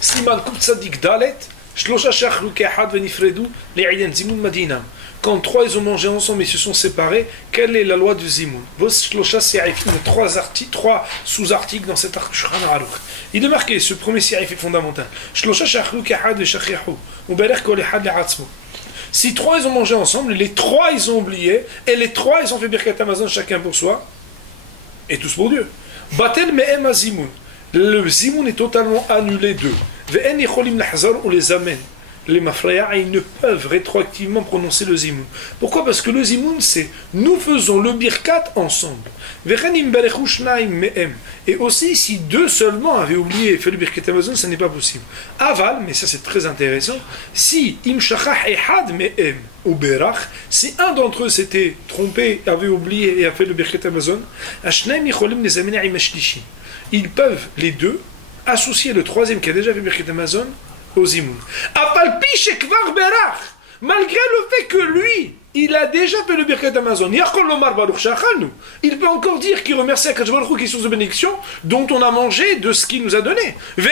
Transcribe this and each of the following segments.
Siman Kub Tzadik Dalet, Shlosha Shachlu Kehad Venifredu, Le'ayen Zimoun Madinam. Quand trois ils ont mangé ensemble et se sont séparés, quelle est la loi du Zimoun? Vos Shlosha Se'arif, il y a trois sous-articles dans cet article. Il est marqué, ce premier Se'arif est fondamental. Shlosha Shachlu Kehad Ve'Shachihu, Uberech Kol Ehad Le'atzmo. Si trois ils ont mangé ensemble, les trois ils ont oublié, et les trois ils ont fait Birkat Hamazon chacun pour soi, et tous pour Dieu. Batel Me'em HaZimoun. Le Zimoun est totalement annulé d'eux. Ve'en Yecholim Lahzar ou les amène. Les mafraya, ils ne peuvent rétroactivement prononcer le Zimoun. Pourquoi? Parce que le Zimoun, c'est nous faisons le Birkat ensemble. Et aussi, si deux seulement avaient oublié et fait le Birkat Hamazon, ça n'est pas possible. Aval, mais ça c'est très intéressant, si Im Shachach Ehad Me'em ou Berach, si un d'entre eux s'était trompé, avait oublié et a fait le Birkat Hamazon, ils peuvent, les deux, associer le troisième qui a déjà fait Birkat Hamazon au Zimoun. Malgré le fait que lui, il a déjà fait le Birkat Hamazon, il peut encore dire qu'il remercie Akadosh Baruch Hu qui est source de bénédiction, dont on a mangé de ce qu'il nous a donné. Et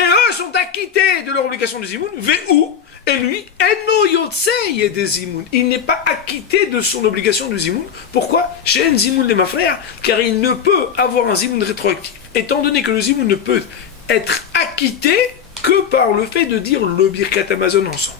eux sont acquittés de leur obligation de Zimoun. Et lui, il n'est pas acquitté de son obligation de Zimoun. Pourquoi? Chez un Zimoun les mafrères, car il ne peut avoir un Zimoun rétroactif, étant donné que le Zimoun ne peut être acquitté que par le fait de dire le Birkat Hamazon ensemble.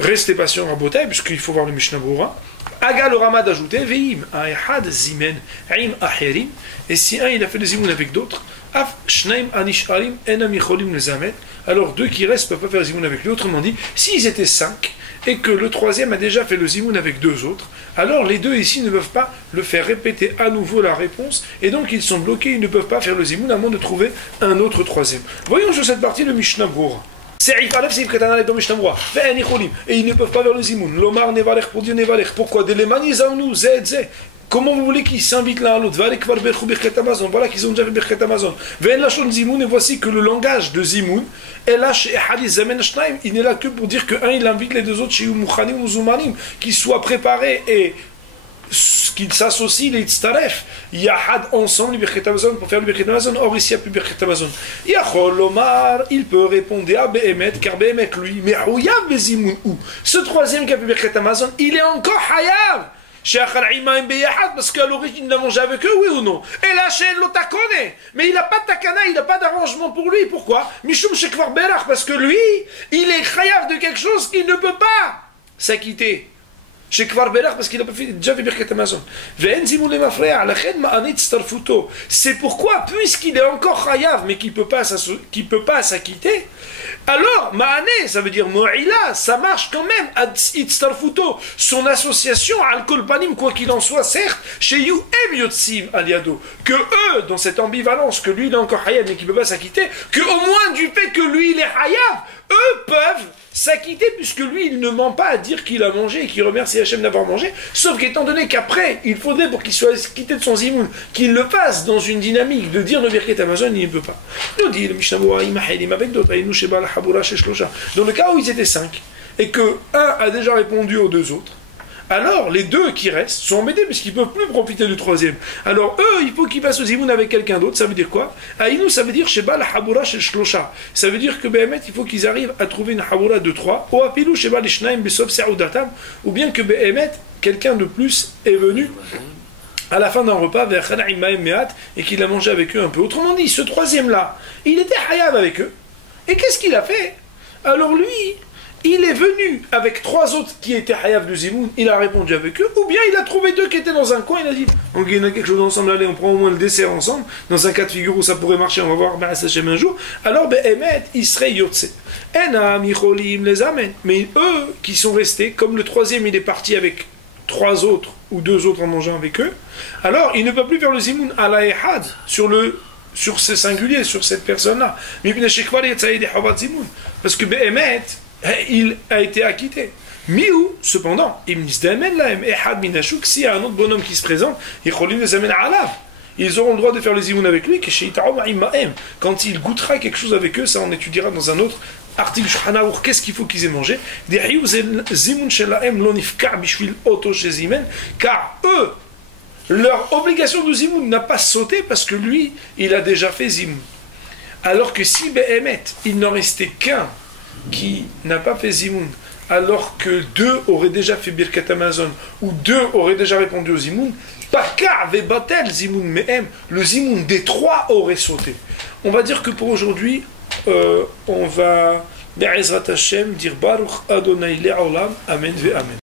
Restez patient à Botaï, puisqu'il faut voir le Mishnah Brura. Aga le Ramad ajouté, Veim, Ahad Zimen, Aim Ahirim, et si un il a fait le Zimoun avec d'autres, Af Shnaim Anisharim, Enam Yicholim Nezamet, alors deux qui restent ne peuvent pas faire le Zimoun avec lui. Autrement dit, s'ils étaient 5, et que le troisième a déjà fait le Zimoun avec deux autres, alors les deux ici ne peuvent pas le faire répéter à nouveau la réponse, et donc ils sont bloqués, ils ne peuvent pas faire le Zimoun à moins de trouver un autre troisième. Voyons sur cette partie le Mishnah Brura. Se'if Aleph, Se'if Katan dans Mishnah Brura. Ve'en Yicholim, et ils ne peuvent pas faire le Zimoun. Lomar Nevalech pour Dieu Nevalech. Pourquoi? Delemani Zaunu, Zed. Comment vous voulez qu'ils s'invitent l'un à l'autre? Voilà qu'ils ont déjà fait Birkat Hamazon. Et voici que le langage de Zimoun est là chez Hadith Zamen Shnaim. Il n'est là que pour dire qu'un il invite les deux autres chez Mouchanim ou Zoumanim, qu'ils soient préparés et qu'ils s'associent les Tztaref. Yahad ensemble, le Birkat Hamazon, pour faire le Birkat Hamazon. Or ici, il n'y a plus Birkat Hamazon. Yachol Omar, il peut répondre à Behemet, car Behemet lui, mais Houyav Bezimoun ou ce troisième qui a fait Birkat Hamazon, il est encore Hayav. Parce qu'à l'origine il a mangé avec eux, oui ou non? Et là chez l'Otakone, mais il n'a pas de takana, il n'a pas d'arrangement pour lui. Pourquoi? Mishum Shekvar Berach, parce que lui, il est chayav de quelque chose qu'il ne peut pas s'acquitter. Shekvar Berach, parce qu'il a déjà fait Birkat Hamazon. C'est pourquoi, puisqu'il est encore chayav, mais qu'il ne peut pas s'acquitter, alors, Ma'ane, ça veut dire Mo'ila, ça marche quand même, Itztarfuto, son association, Al-Kol Panim, quoi qu'il en soit, certes, chez You Em Yotzim Aliado, que eux, dans cette ambivalence, que lui il est encore Hayav mais qu'il ne peut pas s'acquitter, que au moins du fait que lui il est Hayav, eux peuvent s'acquitter, puisque lui il ne ment pas à dire qu'il a mangé et qu'il remercie Hachem d'avoir mangé, sauf qu'étant donné qu'après, il faudrait pour qu'il soit acquitté de son zimoun, qu'il le fasse dans une dynamique de dire le Birkat Hamazon, il ne peut pas. Nous dit le Mishnah Brura, avec d'autres, dans le cas où ils étaient 5, et que un a déjà répondu aux deux autres, alors les deux qui restent sont embêtés puisqu'ils ne peuvent plus profiter du troisième. Alors eux, il faut qu'ils passent au zimoun avec quelqu'un d'autre. Ça veut dire quoi? Aïnou, ça veut dire Sheba la Habura chez Shlosha. Ça veut dire que Behemet, il faut qu'ils arrivent à trouver une Habura de 3. Ou Apilou Sheba l'Ishnaim Besov Saoudatam. Ou bien que Behemet, quelqu'un de plus est venu à la fin d'un repas vers Khanaïm Mahem Mehat et qu'il a mangé avec eux un peu. Autrement dit, ce troisième-là, il était Hayav avec eux. Et qu'est-ce qu'il a fait? Alors lui, il est venu avec 3 autres qui étaient Hayav du Zimoun, il a répondu avec eux, ou bien il a trouvé 2 qui étaient dans un coin, il a dit, ok, on a quelque chose ensemble, allez, on prend au moins le dessert ensemble, dans un cas de figure où ça pourrait marcher, on va voir Hachem un jour, alors Behemet, il serait Yotse. Enam, Yicholim, les amène. Mais eux, qui sont restés, comme le troisième, il est parti avec 3 autres, ou 2 autres en mangeant avec eux, alors il ne peut plus faire le Zimoun à la Ehad, sur ce singulier, sur cette personne-là. Parce que Behemet, il a été acquitté. Miou, cependant, s'il y a un autre bonhomme qui se présente, ils auront le droit de faire le zimoun avec lui, quand il goûtera quelque chose avec eux, ça on étudiera dans un autre article. Qu'est-ce qu'il faut qu'ils aient mangé? Car eux, leur obligation de zimoun n'a pas sauté parce que lui, il a déjà fait zimoun. Alors que si Behemet, il n'en restait qu'un qui n'a pas fait Zimoun, alors que deux auraient déjà fait Birkat Amazon, ou deux auraient déjà répondu au Zimoun, Pakar Vebatel Zimoun Mehem, le Zimoun des trois aurait sauté. On va dire que pour aujourd'hui, on va, Be'ezrat Hashem, dire Baruch Adonai Le'olam, Amen ve Amen.